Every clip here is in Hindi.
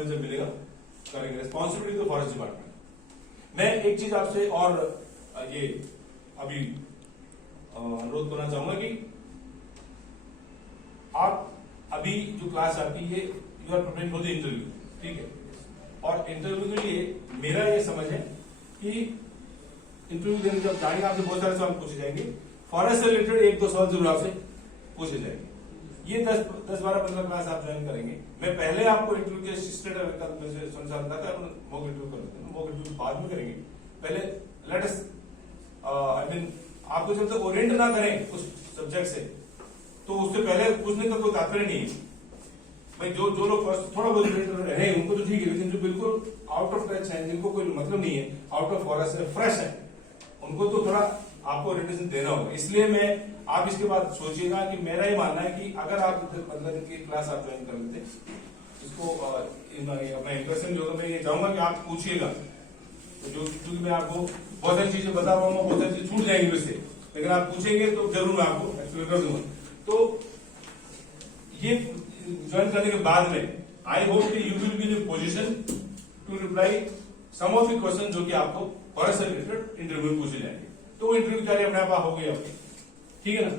समय से मिलेगा करेंगे। रिस्पॉन्सिबिलिटी तो फॉरेस्ट डिपार्टमेंट। मैं एक चीज आपसे और ये अभी अनुरोध करना चाहूंगा कि आप अभी जो क्लास आपकी ये you are preparing for the interview, ठीक है, और इंटरव्यू के लिए मेरा ये समझ है कि इंटरव्यू देने जब जाएंगे आपसे बहुत सारे सवाल पूछे जाएंगे, फॉरेस्ट से रिलेटेड एक दो सवाल जरूर आपसे पूछे जाएंगे। ये 10-12-15 क्लास आप ज्वाइन करेंगे। मैं पहले आपको इंटरव्यू के असिस्टेंट मॉक इंटरव्यू कर लेते हैं, मॉक इंटरव्यू बाद में करेंगे। पहले लेट अस आई मीन आपको जब तक ओरिएंट ना करें उस सब्जेक्ट से, तो उससे पहले पूछने का कोई तात्पर्य नहीं है भाई। जो लोग थोड़ा बहुत रहे उनको तो ठीक है, लेकिन जो बिल्कुल आउट ऑफ टच है, जिनको कोई मतलब नहीं है, आउट ऑफ फॉरेस्ट है, फ्रेश है, उनको तो थोड़ा आपको ओरिएंटेशन देना होगा। इसलिए मैं आप इसके बाद सोचिएगा कि मेरा ही मानना है कि अगर आप मतलब इनकी क्लास आप ज्वाइन कर लेते इसको अपना इंप्रेशन जो मैं ये चाहूंगा कि आप पूछिएगा, तो जो क्योंकि मैं आपको बहुत सारी चीजें बता पाऊंगा, बहुत सारी चीजें छूट जाएंगी उससे, लेकिन आप पूछेंगे तो जरूर मैं आपको एक्सप्लेन कर दूंगा। तो ये ज्वाइन करने के बाद में आई होप कि you will be in position to reply some of the question जो कि आपको फॉरेस्ट से रिलेटेड इंटरव्यू में पूछे जाएंगे। तो वो इंटरव्यू तैयारी अपने आप हो गई आपकी, ठीक है ना।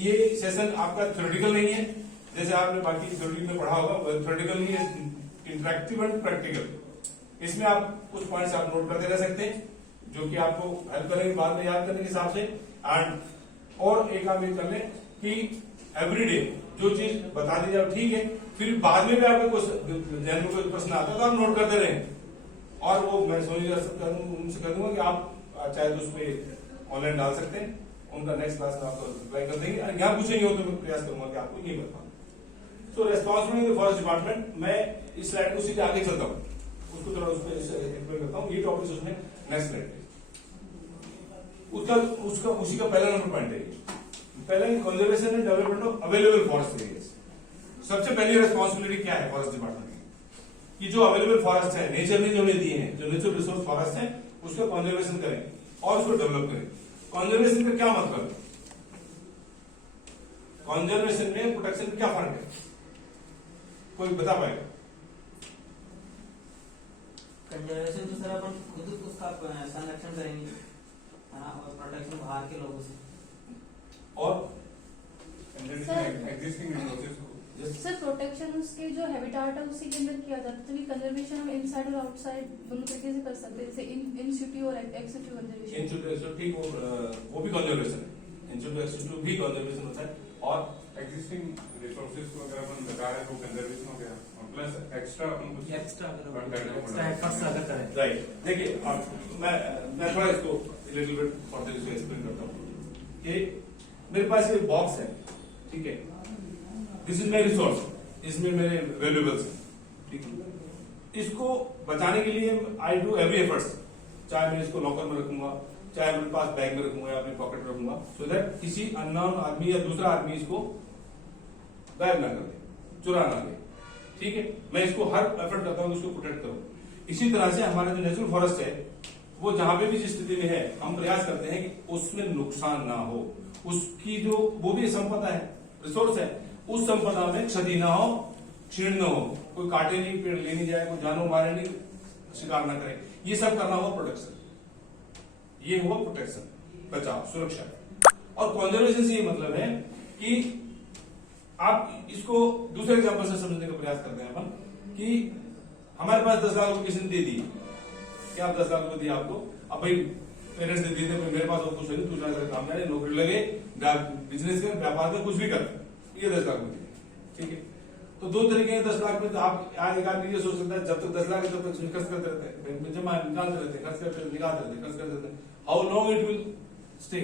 ये सेशन आपका थ्योरेटिकल नहीं है जैसे आपने बाकी थ्योरी में पढ़ा होगा, थ्योरेटिकल नहीं है, इंटरेक्टिव एंड प्रैक्टिकल। इसमें आप कुछ पॉइंट्स आप नोट करते रह सकते हैं जो कि आपको हेल्प करेंगे बाद में याद करने के हिसाब से। एंड और एक आप ये कर लें कि एवरीडे जो चीज बता दी जाए ठीक है, फिर बाद में भी आपको ध्यान में कोई प्रश्न आता है तो आप नोट करते रहें, और वो मैं उनसे कह दूंगा कि आप चाहे तो उसमें ऑनलाइन डाल सकते हैं, उनका नेक्स्ट क्लास में आपको रिप्लाई कर देंगे। यहाँ पूछेंगे तो मैं प्रयास करूंगा कि आपको ये बताऊं। सो रेस्पॉन्सिबिलिटी फॉरेस्ट डिपार्टमेंट, मैं इस स्लाइड को सीधे आगे चलता हूँ, उसको थोड़ा उसमें एक्सप्लेन करता हूँ। ये टॉपिक उसमें नेक्स्ट स्लाइड उसका उसी का पहला नंबर पॉइंट है। पहला conservation and development of available forest areas. सबसे पहली रेस्पॉन्सिबिलिटी क्या है फॉरेस्ट डिपार्टमेंट की, कि जो अवेलेबल फॉरेस्ट है, नेचर ने जो हमें दिए हैं, जो नेचुरल रिसोर्स फॉरेस्ट है, उसका कंजर्वेशन करें और उसको डेवलप करें। कंजर्वेशन का क्या मतलब है, कंजर्वेशन में प्रोटेक्शन में क्या फर्क है, कोई बता पाएगा? कंजर्वेशन तो सर अपन खुद उसका संरक्षण करेंगे, और प्रोटेक्शन बाहर के लोगों से। और सर प्रोटेक्शन उसके जो हैबिटेट है उसी के अंदर किया जाता है, तो कंजर्वेशन हम इनसाइड और आउटसाइड दोनों तरीके से कर सकते हैं, जैसे इन सिटी और एक्स सिटी कंजर्वेशन। इन सिटी ठीक वो भी कंजर्वेशन है, इन सिटी एक्स सिटी भी कंजर्वेशन होता है। और एग्जिस्टिंग रिसोर्सेज को अगर अपन बता रहे हैं तो कंजर्वेशन हो गया, और प्लस एक्स्ट्रा अपन कुछ एक्स्ट्रा एफर्ट्स अगर करें। राइट, देखिए मैं थोड़ा इसको लिटिल बिट फर्दर इसको एक्सप्लेन करता हूँ कि मेरे पास ये बॉक्स है, ठीक है, दिस इज माई रिसोर्स, इसमें मेरे वैल्यूएबल्स हैं, ठीक है। इसको बचाने के लिए आई डू एवरी एफर्ट्स, चाहे मैं इसको लॉकर में रखूंगा, चाहे मेरे पास बैग में रखूंगा या अपने पॉकेट में रखूंगा, सो दैट किसी अननोन आदमी या दूसरा आदमी इसको गायब ना कर दे, चुरा ना ले, ठीक है। मैं इसको हर एफर्ट करता हूँ उसको प्रोटेक्ट करूं। इसी तरह से हमारा जो नेचुरल फॉरेस्ट है वो जहां पे भी जिस स्थिति में है, हम प्रयास करते हैं कि उसमें नुकसान ना हो, उसकी जो वो भी संपदा है, रिसोर्स है, उस संपदा में क्षति ना हो, क्षीण न हो, कोई काटे नहीं, पेड़ ले नहीं जाए, कोई जानवर मारे नहीं, शिकार ना करे, ये सब करना हुआ प्रोटेक्शन, ये हुआ प्रोटेक्शन, बचाव, सुरक्षा। और कंजर्वेशन से ये मतलब है कि आप इसको दूसरे एग्जांपल से समझने का प्रयास करते हैं अपन, कि हमारे पास 10 लाख रुपए किसी ने दे दी, क्या 10 लाख रुपए दिया आपको, अब भाई पेरेंट्स ने दिए थे, मेरे पास और कुछ नहीं, दूसरा काम जाए, नौकरी लगे, बिजनेस कर, व्यापार कर, कुछ भी कर, ये 10 लाख रुपए, ठीक है। तो दो तरीके हैं 10 लाख में, तो आप आज एक आदमी ये सोच सकता है जब तक 10 लाख है तब तक खर्च करते रहते हैं, बैंक में जमा निकालते रहते हैं, खर्च करते निकालते रहते, खर्च करते रहते, how long it will stay.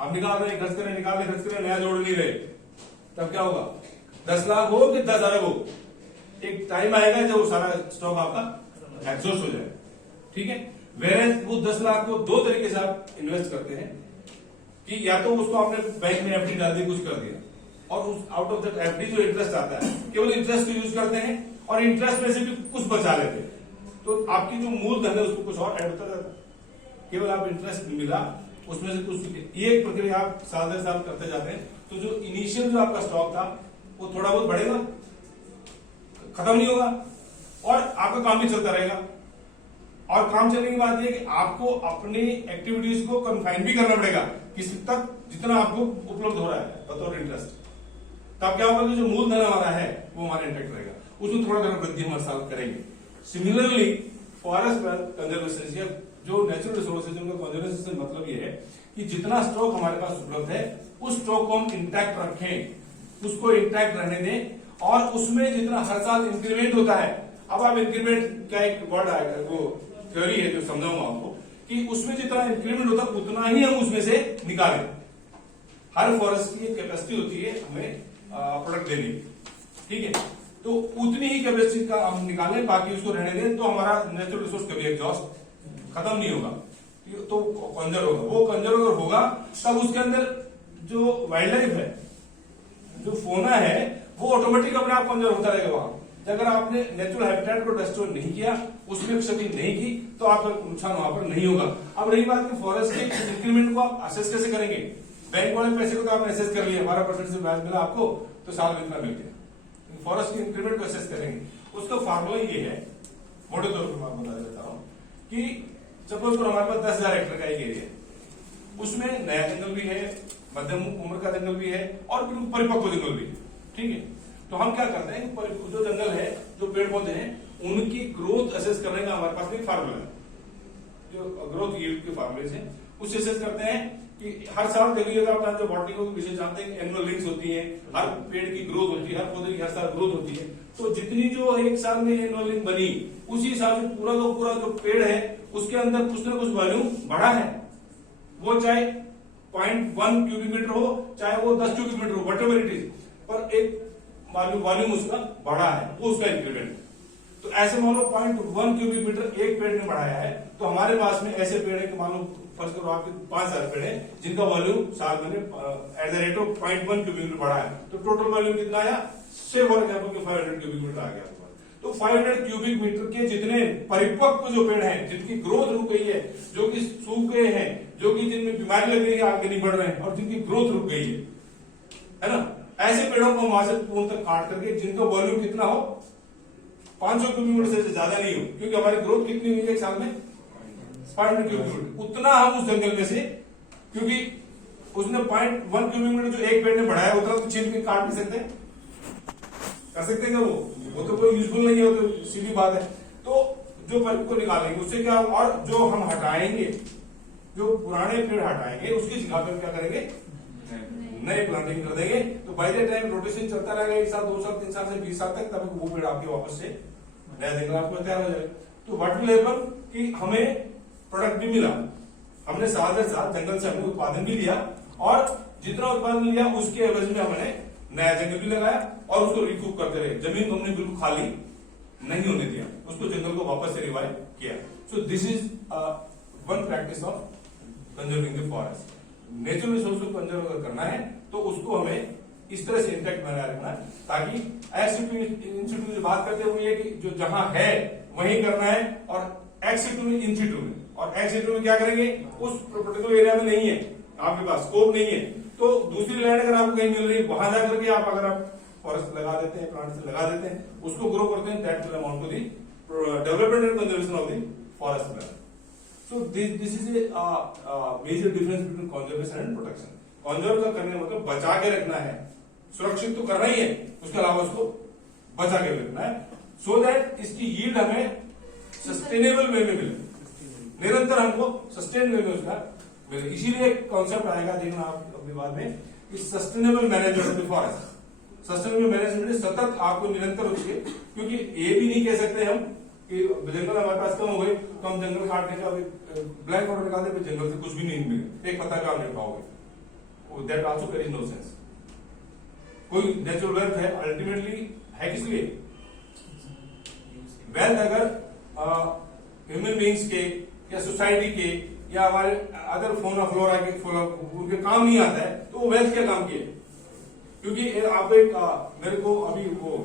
आप निकाल रहे हैं, खर्च करें, निकाल रहे, खर्च करें, नया जोड़ नहीं रहे, तब क्या होगा, 10 लाख हो कि 10 अरब हो, एक टाइम आएगा जब वो सारा स्टॉक आपका एग्जॉस्ट हो जाए, ठीक है। वेरेज वो 10 लाख को दो तरीके से आप इन्वेस्ट करते हैं, कि या तो उसको आपने बैंक में एफडी डाल दी, कुछ कर दिया, और उस आउट ऑफ दैट एफडी जो इंटरेस्ट आता है केवल इंटरेस्ट को यूज करते हैं, और इंटरेस्ट में से भी कुछ बचा लेते हैं, तो आपकी जो मूल धन है उसको कुछ और ऐड होता जाता है, केवल आप इंटरेस्ट मिला उसमें से कुछ, ये एक प्रक्रिया आप साल दर साल करते जाते हैं। तो जो इनिशियल जो आपका स्टॉक था वो थोड़ा बहुत बढ़ेगा, खत्म नहीं होगा, और आपका काम भी चलता रहेगा। और काम चलने की बात यह है कि आपको अपनी एक्टिविटीज को कन्फाइन भी करना पड़ेगा किसी तक जितना आपको उपलब्ध हो रहा है बतौर इंटरेस्ट। तब क्या होगा कि जो मूलधन हमारा है वो हमारा इंटैक्ट रहेगा, उसमें थोड़ा थोड़ा वृद्धि हम हर साल करेंगे। सिमिलरली फॉरेस्ट कंजर्वेशन, जो नेचुरल रिसोर्सेज उनका कंजर्वेशन से मतलब ये है कि जितना स्टॉक हमारे पास उपलब्ध है उस स्टॉक को हम इंटैक्ट रखें, उसको इंटैक्ट रहने दें, और उसमें जितना हर साल इंक्रीमेंट होता है। अब आप इंक्रीमेंट का एक वर्ड आएगा, वो थ्योरी है जो समझाऊंगा आपको, कि उसमें जितना इंक्रीमेंट होता है उतना ही हम उसमें से निकालें। हर फॉरेस्ट की एक कैपेसिटी होती है हमें प्रोडक्ट देने की, ठीक है, तो उतनी ही कैपेसिटी का हम निकालें, बाकी उसको रहने दें, तो हमारा नेचुरल रिसोर्स कभी एग्जॉस्ट खत्म नहीं होगा, तो कंजर्व होगा। वो कंजर्व अगर होगा तब उसके अंदर जो वाइल्ड लाइफ है, जो फोना है, वो ऑटोमेटिक अपने आप कंजर्व होता रहेगा वहां। अगर आपने नेचुरल हैबिटेट को डिस्ट्रॉय नहीं किया, उसमें क्षति नहीं की, तो आपका नुकसान वहां पर नहीं होगा। अब रही बात कि फॉरेस्ट के इंक्रीमेंट को आप असेस कैसे करेंगे? बैंक वाले पैसे को तो आपने असेस कर लिया, 12% से ब्याज मिला आपको, तो साल में इतना मिल गया। फॉरेस्ट के इंक्रीमेंट को असेस करेंगे, उसका फार्मूला ये है, मोटे तौर पर मैं बता देता हूं कि सपोज करो हमारे पास 10,000 हेक्टेयर का एक एरिया है, उसमें नया जंगल भी है, मध्यम उम्र का जंगल भी है, और बिल्कुल परिपक्व जंगल भी है, ठीक है। तो हम क्या करते हैं, जो जंगल है, जो पेड़ पौधे हैं, उनकी ग्रोथ असेस करने का हमारे पास एक फार्मूला है, जो ग्रोथ यील्ड के फार्मूले से उससे असेस करते हैं कि हर साल देखिएगा, आप जो बॉटनी को विषय जानते हैं, एनुअल लिंक्स होती है, हर पेड़ की ग्रोथ होती है, हर पौधे की हर साल ग्रोथ होती है। तो जितनी जो एक साल में एनुअल लिंक बनी, उसी हिसाब से पूरा का पूरा जो पेड़ है उसके अंदर कुछ ना कुछ वॉल्यूम बढ़ा है, वो चाहे 0.1 क्यूबिक मीटर हो, चाहे वो 10 क्यूबिक मीटर हो, वट एवर इट इज, पर एक वॉल्यूम उसका बढ़ा है, वो उसका इंक्रीमेंट। तो ऐसे मान लो 0.1 क्यूबिक मीटर एक पेड़ ने बढ़ाया है, तो हमारे पास में ऐसे पेड़ है कि मान लो फर्स्ट करो आपके 5,000 पेड़ है जिनका वॉल्यूम साल में at the rate of 0.1 cubic metre बढ़ा है, तो टोटल वॉल्यूम कितना आया? Say for example 500 cubic metre आ गया। तो 500 क्यूबिक मीटर के जितने परिपक्व जो पेड़ हैं, जिनकी ग्रोथ रुक गई है, जो कि सूख गए हैं, जो कि जिनमें बीमारी लग गई है, आगे नहीं बढ़ रहे हैं, और जिनकी ग्रोथ रुक गई है ना, ऐसे पेड़ों को वहां से पूर्ण तक काट करके जिनका वॉल्यूम कितना हो, 500 क्यूबिक मीटर से ज्यादा नहीं हो, क्योंकि हमारी ग्रोथ कितनी हुई है एक साल में 500 क्यूबिक मीटर, उतना हम उस जंगल में से, क्योंकि उसने 0.1 क्यूबिक मीटर जो एक पेड़ ने बढ़ाया उतना तो छीन के काट नहीं सकते, कर सकते क्या? वो तो कोई यूजफुल नहीं है, वो तो सीधी बात है। तो जो पेड़ को निकालेंगे उससे क्या, और जो हम हटाएंगे, जो पुराने पेड़ हटाएंगे, उसकी जगह पर क्या करेंगे? नए प्लांटिंग कर देंगे। तो बाय द टाइम रोटेशन चलता रहेगा 1 साल 2 साल 3 साल से 20 साल तक, तब वो पेड़ आपके वापस से नया जंगल आपको तैयार हो जाएगा। तो व्हाट विल हैपन कि हमें प्रोडक्ट भी मिला, हमने साल दर साल जंगल से हमने उत्पादन भी लिया, और जितना उत्पादन लिया उसके एवज में हमने नया जंगल भी लगाया, और उसको रिकूप करते रहे। जमीन को हमने बिल्कुल खाली नहीं होने दिया, उसको जंगल को वापस से रिवाइव किया। So this is one practice of conserving the forest. Natural resource को कंजर्व अगर करना है तो उसको हमें इस तरह से इंटैक्ट बनाए रखना है, ताकि इंस्टीट्यूट में बात करते हुए कि जो जहां है वहीं करना है, और एक्स-सिटू में इन-सिटू में, और एक्स-सिटू में क्या करेंगे, उस पर्टिकुलर एरिया में नहीं है, आपके पास स्कोप नहीं है, तो दूसरी लैंड अगर आपको कहीं मिल रही है, वहां जाकर के आप अगर आप फॉरेस्ट लगा देते हैं, प्लांट से लगा देते हैं, उसको ग्रो करते हैं, that will amount to the development and conservation of the forest plan. So this is a major difference between conservation and protection. Conserve का करने मतलब बचा के रखना है, सुरक्षित तो करना ही है, उसके अलावा उसको बचा के रखना है, सो दैट इसकी यील्ड हमें सस्टेनेबल वे में मिले, निरंतर हमको सस्टेन वे में उसका मिले। इसीलिए एक कॉन्सेप्ट आएगा, देखना आप अपने बाद में, कि sustainable management of the forest. Sustainable management सतत आपको निरंतर उसके, क्योंकि ये भी नहीं कह सकते हम कि जंगल हमारे पास कम हो गए तो हम जंगल काटने का ब्लैक ऑर्डर निकाल दे, जंगल से कुछ भी नहीं मिलेगा, एक पत्ता का आप नहीं पाओगे, that also there is no sense. कोई नेचुरल वेल्थ है, अल्टीमेटली है किस लिए? वेल्थ अगर ह्यूमन बींग्स के या सोसाइटी के या हमारे अदर फोना फ्लोरा के उनके काम नहीं आता है, तो वो वेल्थ क्या काम की है? क्योंकि आप एक मेरे को अभी वो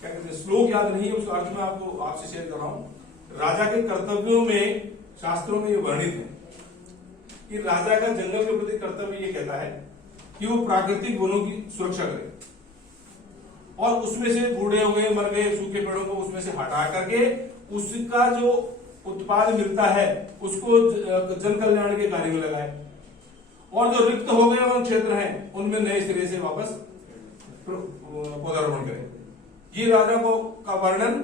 क्या कहते हैं, श्लोक याद नहीं है, उस अर्थ में आपको आपसे शेयर कर रहा हूं। राजा के कर्तव्यों में शास्त्रों में ये वर्णित है कि राजा का जंगल के प्रति कर्तव्य ये कहता है कि वो प्राकृतिक वनों की सुरक्षा करे। और उसमें से बूढ़े हो गए, मर गए सूखे पेड़ों को उसमें से हटा करके उसका जो उत्पाद मिलता है उसको जन कल्याण के कार्य में लगाए, और जो रिक्त हो गए वन क्षेत्र हैं उनमें नए सिरे से वापस पौधारोपण करें। ये राजा को का वर्णन,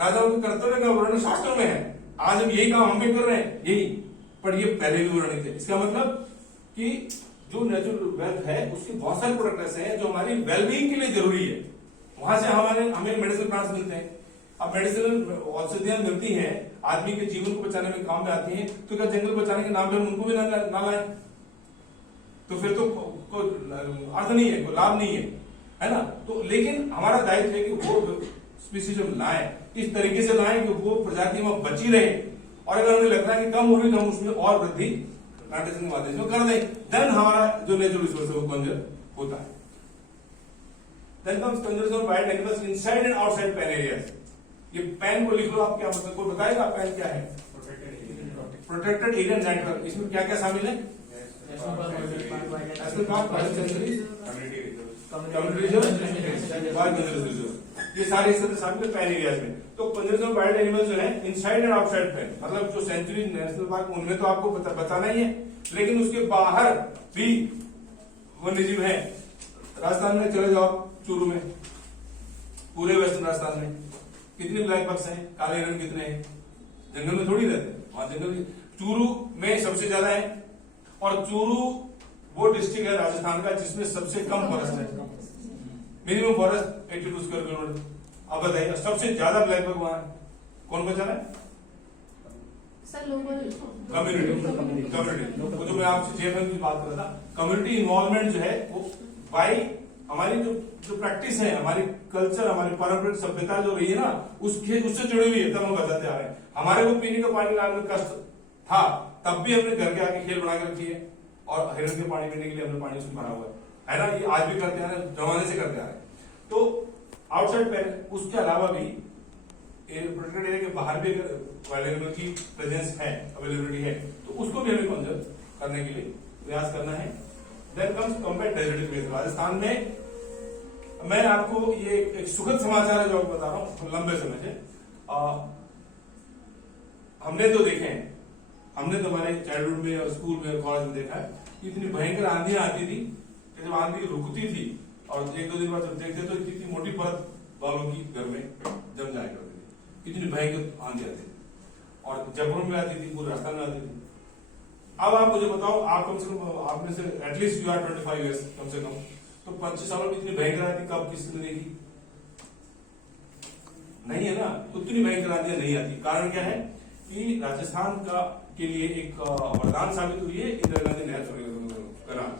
राजाओं के कर्तव्य का वर्णन शास्त्रों में है। आज हम यही काम हम भी कर रहे हैं यही, पर ये पहले भी वर्णित है। इसका मतलब कि जो नेचुरल वेल्थ है उसके बहुत सारे प्रोडक्ट ऐसे हैं जो हमारी वेलबींग के लिए जरूरी है। वहां से हमें मेडिसिनल प्लांट्स मिलते हैं। अब मेडिसिनल औषधियां मिलती हैं, आदमी के जीवन को बचाने में काम में आती हैं, तो क्या जंगल बचाने के नाम पर उनको भी ना लाए? तो फिर तो कोई अर्थ नहीं है, कोई लाभ नहीं है ना? तो लेकिन हमारा दायित्व है कि वो स्पीसीज हम लाएं, इस तरीके से लाएं कि वो प्रजाति में बची रहे, और अगर हमें लगता है कि कम हो रही तो हम उसमें और वृद्धि प्लांटेशन के माध्यम से कर दें, देन हमारा जो नेचुरल रिसोर्स है वो कंजर्व होता है। Then comes conservation of wild animals inside and outside PAN areas. ये पैन को लिख लो आप, क्या मतलब, कोई बताएगा पैन क्या है? Protected area network. इसमें क्या क्या शामिल है? National park, wild sanctuary, community reserve, ये सारे इस तरह शामिल है पैन एरियाज में। तो कंजर्वेशन ऑफ वाइल्ड एनिमल्स जो है इनसाइड एंड आउटसाइड पैन, मतलब जो सेंचुरी नेशनल पार्क उनमें तो आपको बचाना ही है, लेकिन उसके बाहर भी वन्यजीव है। राजस्थान में चले जाओ, चूरू में, पूरे वेस्टर्न राजस्थान में कितने ब्लैक बक्स हैं, काले हिरण कितने हैं? जंगल में थोड़ी रहते हैं, वहां जंगल में। चूरू में सबसे ज्यादा है, और चूरू वो डिस्ट्रिक्ट है राजस्थान का जिसमें सबसे कम फॉरेस्ट है, मिनिमम फॉरेस्ट 82 स्क्वायर किलोमीटर। अब बताइए सबसे ज्यादा ब्लैक बग वहां है, कौन बचा रहा है? Sir local community. वो जो मैं आपसे जेएफएम की बात कर रहा था, कम्युनिटी इन्वॉल्वमेंट जो है वो बाई हमारी जो प्रैक्टिस है, हमारी कल्चर, हमारी पारंपरिक सभ्यता जो रही है ना, उससे जुड़ी हुई है, तब हम बचाते आ रहे हैं। हमारे को पीने का पानी लाने में कष्ट था, तब भी हमने घर के आगे खेल बना के रखी है, और हिरण के पानी पीने के लिए हमने पानी उसमें भरा हुआ है ना? ये आज भी करते आ रहे हैं, जमाने से करते आ रहे हैं। तो आउटसाइड पैन, उसके अलावा भी प्रोटेक्टेड एरिया के बाहर भी वाइल्ड एनिमल की प्रेजेंस है, अवेलेबिलिटी है, तो उसको भी हमें कंजर्व करने के लिए प्रयास करना है। Then comes combat desertic waste. Rajasthan में मैं आपको ये एक सुखद समाचार है जो आपको बता रहा हूं, लंबे समय से हमने तो देखे हैं, हमने तो हमारे चाइल्डहुड में और स्कूल में कॉलेज में देखा है, इतनी भयंकर आंधियां आती थी कि जब आंधी रुकती थी और एक दो दिन बाद जब देखते तो इतनी मोटी परत बालों की घर में जम जाया करती थी, इतनी भयंकर आंधी आती थी, और जयपुर में आती थी, पूरे राजस्थान में आती थी। अब आप मुझे बताओ, आप कम से कम, आप में से एटलीस्ट यू आर 25 ईयर्स कम से कम, तो 25 सालों में इतनी भयंकर आती कब किसने देखी? नहीं है ना? उतनी भयंकर आंधियां नहीं आती। कारण क्या है कि राजस्थान का के लिए एक वरदान साबित हुई है इंदिरा गांधी नहर कनाल।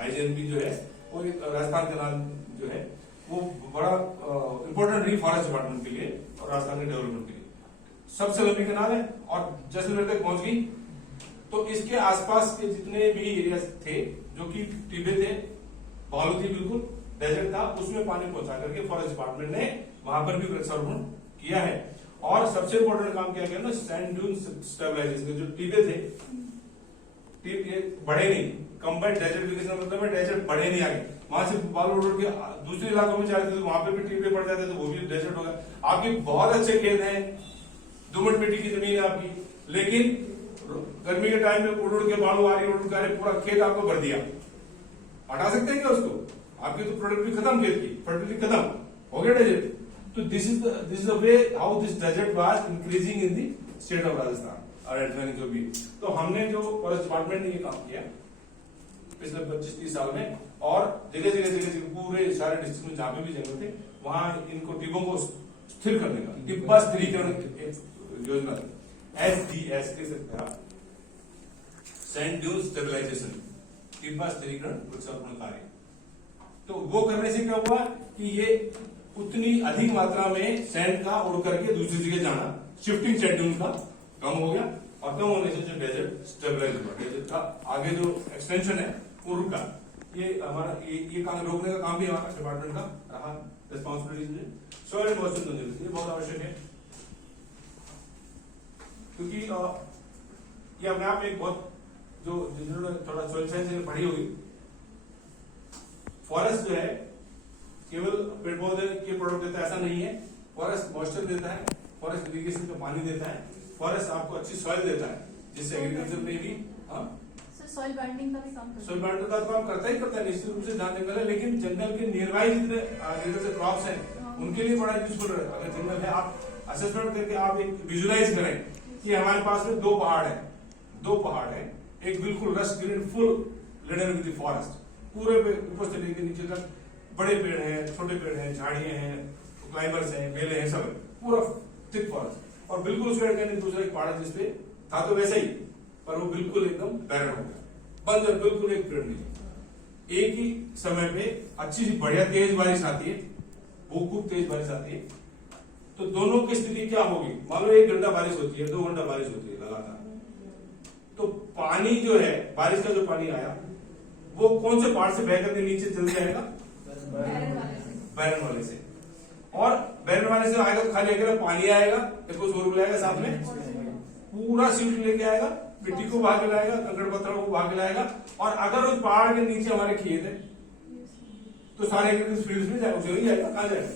आईजीएनपी जो है वो राजस्थान कनाल जो है वो बड़ा इंपॉर्टेंट रही फॉरेस्ट डिपार्टमेंट के लिए और राजस्थान के डेवलपमेंट के लिए। सबसे लंबी कनाल है और जैसलमेर तक पहुंच गई। तो इसके आसपास के जितने भी एरिया थे जो कि टिबे थे, बालू थी, बिल्कुल डेजर्ट था, उसमें पानी पहुंचा करके फॉरेस्ट डिपार्टमेंट ने वहां पर भी वृक्षारोपण किया है। और सबसे इंपॉर्टेंट काम क्या किया ना, सैंड ड्यून स्टेबलाइजेशन। जो टिबे थे, बढ़े नहीं, कंबाइंड डेजर्टिफिकेशन मतलब है डेजर्ट बढ़े नहीं आगे, वहां से बालू उड़ के दूसरे इलाकों में जा रहे थे तो वहां पे भी टिबे पड़ जाते तो वो भी डेजर्ट होगा। आपके बहुत अच्छे खेत हैं, दोमट मिट्टी की जमीन है आपकी, लेकिन गर्मी के टाइम में उड़ के बालू आ रही, उड़ के पूरा खेत आपको भर दिया, हटा सकते हैं क्या उसको? आपकी तो प्रोडक्टिविटी खत्म, खेत की फर्टिलिटी खत्म हो गया डेजर्ट। तो this is the way how this desert was increasing in the state of Rajasthan और एडवांस जो भी। तो हमने जो फॉरेस्ट डिपार्टमेंट ने ये काम किया पिछले 25-30 साल में, और जगह जगह पूरे सारे डिस्ट्रिक्ट में जहां पे भी जंगल थे वहां इनको टिब्बों को स्थिर करने का टिब्बा स्थिरीकरण योजना SDS कह सकते हैं आप, सैंड ड्यून स्टेबलाइजेशन, टिब्बा स्थिरीकरण वृक्षारोपण कार्य। तो वो करने से क्या हुआ कि ये उतनी अधिक मात्रा में सैंड का उड़ करके दूसरी जगह जाना, शिफ्टिंग सैंड ड्यून का कम हो गया, और कम होने से जो डेजर्ट स्टेबलाइज हुआ, डेजर्ट का आगे जो एक्सटेंशन है वो रुका। ये हमारा ये काम रोकने का काम भी हमारा डिपार्टमेंट का रहा, responsibility. Soil and moisture conservation ये बहुत आवश्यक है, क्योंकि ये अपने आप एक बहुत, जो जिन्होंने थोड़ा सोशल साइंस पढ़ी होगी, फॉरेस्ट जो है केवल पेड़ पौधे के प्रोडक्ट देता है ऐसा नहीं है। फॉरेस्ट मॉइस्चर देता है, फॉरेस्ट इरिगेशन का पानी देता है, फॉरेस्ट आपको अच्छी सॉइल देता है जिससे एग्रीकल्चर में भी सर सॉइल बाइंडिंग का भी काम करता सॉइल बाइंडर का तो काम करता है निश्चित रूप से जहाँ जंगल है, लेकिन जंगल के नियरबाई जितने एग्रीकल्चर क्रॉप्स हैं उनके लिए बड़ा यूजफुल है। अगर जंगल है आप असेसमेंट करके आप एक विजुलाइज करें कि हमारे पास में दो पहाड़ है, एक बिल्कुल rust green full laden with forest, पूरे पे ऊपर से लेकर नीचे तक बड़े पेड़ हैं, छोटे पेड़ हैं, झाड़ियां हैं, क्लाइंबर्स हैं, बेले हैं, सब है, पूरा थिक फॉरेस्ट। और बिल्कुल उसके अगेंस्ट दूसरा एक पहाड़ जिसपे था तो वैसा ही, पर वो बिल्कुल एकदम बैरन हो गया, बंद है, बिल्कुल एक पेड़ नहीं। एक ही समय पे अच्छी सी बढ़िया तेज बारिश आती है, वो खूब तेज बारिश आती है, तो दोनों की स्थिति क्या होगी? मान लो 1 घंटा बारिश होती है, 2 घंटा बारिश होती है लगातार, तो पानी जो है, बारिश का जो पानी आया वो कौन से पहाड़ से बह करके नीचे चल जाएगा? बैरन वाले से। और बैरन वाले से आएगा तो खाली अकेला पानी आएगा, कुछ और लाएगा साथ में, पूरा सीट लेके आएगा, मिट्टी को भाग लाएगा, कंकड़ पत्थरों को भाग लाएगा। और अगर उस पहाड़ के नीचे हमारे खेत है तो सारे फील्ड में जाएगा, चल ही जाएगा, कहा जाएगा?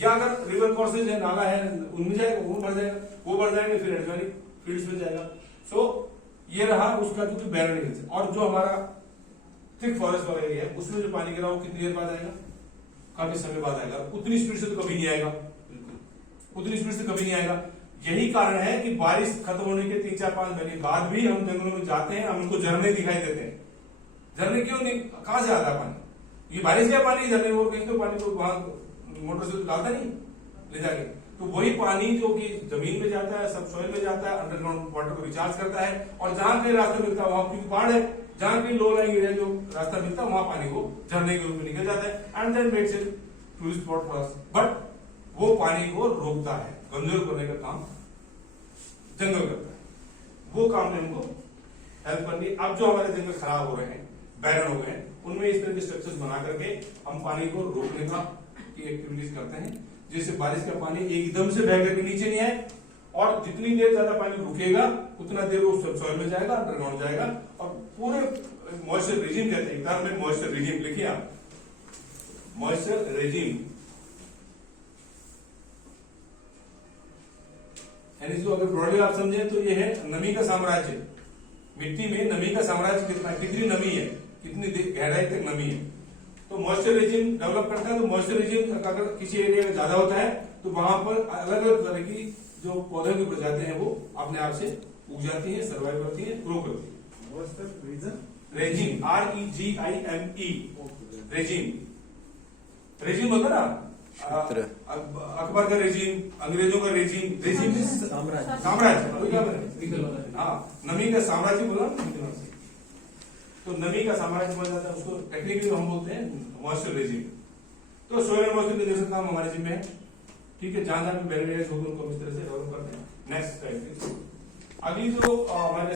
या अगर रिवर कोर्सेज है, नाला है, उनमें जाएगा, वो बढ़ जाएगा, वो बढ़ जाएंगे, फिर एडजॉइनिंग फील्ड्स में जाएगा। सो ये रहा उसका जो बैरन एरिया। और जो हमारा थिक फॉरेस्ट वाला एरिया है उसमें जो पानी गिरा वो कितनी देर बाद आएगा? काफी समय बाद आएगा, उतनी स्पीड से तो कभी नहीं आएगा, बिल्कुल उतनी स्पीड से कभी नहीं आएगा। यही कारण है कि बारिश खत्म होने के 3-4-5 महीने बाद भी हम जंगलों में जाते हैं, हम उनको झरने दिखाई देते हैं। झरने क्यों नहीं? कहां से आता है पानी? ये बारिश का पानी, झरने वो कहीं तो पानी को वहां मोटर से डालता नहीं ले जाके, तो वही पानी जो कि जमीन में जाता है, सब सॉइल में जाता है, अंडरग्राउंड वाटर को रिचार्ज करता है। और जहां कहीं रास्ता मिलता है वहां क्योंकि पहाड़ है, जहां कहीं लो लाइंग एरिया जो रास्ता मिलता है वहां पानी को झरने के रूप में निकल जाता है and then makes it tourist spot for us. But वो पानी को रोकता है, कमजोर करने का काम जंगल करता है, वो काम में हमको हेल्प करनी। अब जो हमारे जंगल खराब हो रहे हैं, बैरन हो गए हैं, उनमें इस तरह के स्ट्रक्चर्स बना करके हम पानी को रोकने का की एक्टिविटीज करते हैं, जिससे बारिश का पानी एकदम से बह करके नीचे नहीं आए। और जितनी देर ज्यादा पानी रुकेगा उतना देर वो सॉइल में जाएगा, अंडरग्राउंड जाएगा। और पूरे मॉइस्चर रेजिम कहते हैं, एक तरह में मॉइस्चर रेजिम लिखिए आप, मॉइस्चर रेजिम। यानी इसको अगर ब्रॉडली आप समझे तो ये है नमी का साम्राज्य। मिट्टी में नमी का साम्राज्य कितना, कितनी नमी है, कितनी गहराई तक नमी है, तो मॉइस्चर रेजिम डेवलप करता है। तो मॉइस्चर रेजिम अगर किसी एरिया में ज्यादा होता है तो वहां पर अलग अलग तरह की जो पौधों की प्रजातियां हैं वो अपने आप से उग जाती हैं, सर्वाइव करती हैं, ग्रो करती हैं। Regime, REGIME, regime. रेजिम होता ना अकबर का रेजिम, अंग्रेजों का रेजिम, रेजिम साम्राज्य। हाँ, नमी का साम्राज्य बोला ना, तो नमी का साम्राज्य बन जाता है, उसको टेक्निकली हम बोलते हैं मॉइस्चर रेजिम। तो सोयल मॉइस्चर रेजिम काम हमारे जिम्मे है, ठीक है। जहां जहां बैरियर्स होते हैं उनको इस तरह से डेवलप करते हैं। नेक्स्ट टाइप अगली जो हमारे